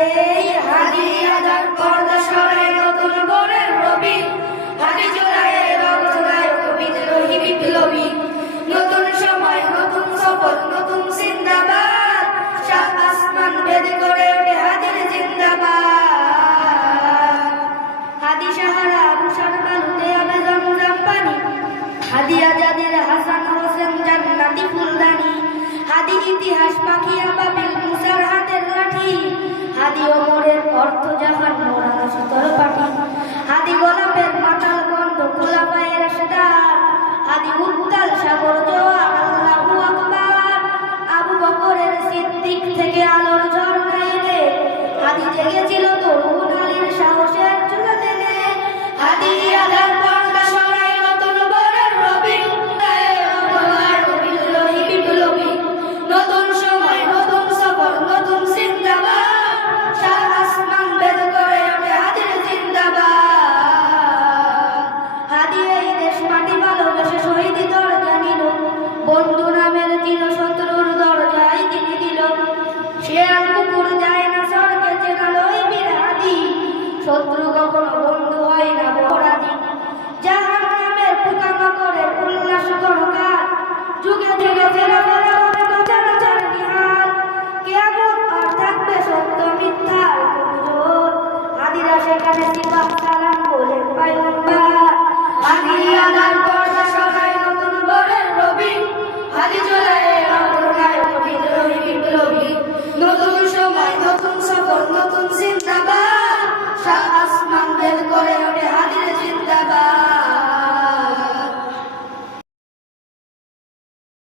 এই হাদি আজাদ পর্দা সরায় নতুন ভোরের রবি, হাদি জোড়ায় রক্ত গায় বিদ্রোহী বিপ্লবী। নতুন সময় নতুন সফর নতুন জিন্দাবাদ, সাত আসমান ভেদ করে ওঠে হাদির জিন্দাবাদ। হাদি সাহারা রুশান বালুতে আবে জমজম পানি, হাদি আজাদের হাসান হোসেন জান্নাতি ফুলদানি। হাদি ইতিহাস পাখি আবাবিল মুসার হাতের লাঠি, হাদি ওমরের অর্থ জাহান মোরানো সুতোর পাটি। হাদি গোলাপের মাতাল গন্ধ খোলাফায়ে রাশেদার, হাদি উত্তাল সাগর জোয়ার আল্লাহু আকবার। আবু বকরের সিদ্দিক থেকে আলোর ঝর্ণা এলে হাদি জেগেছিল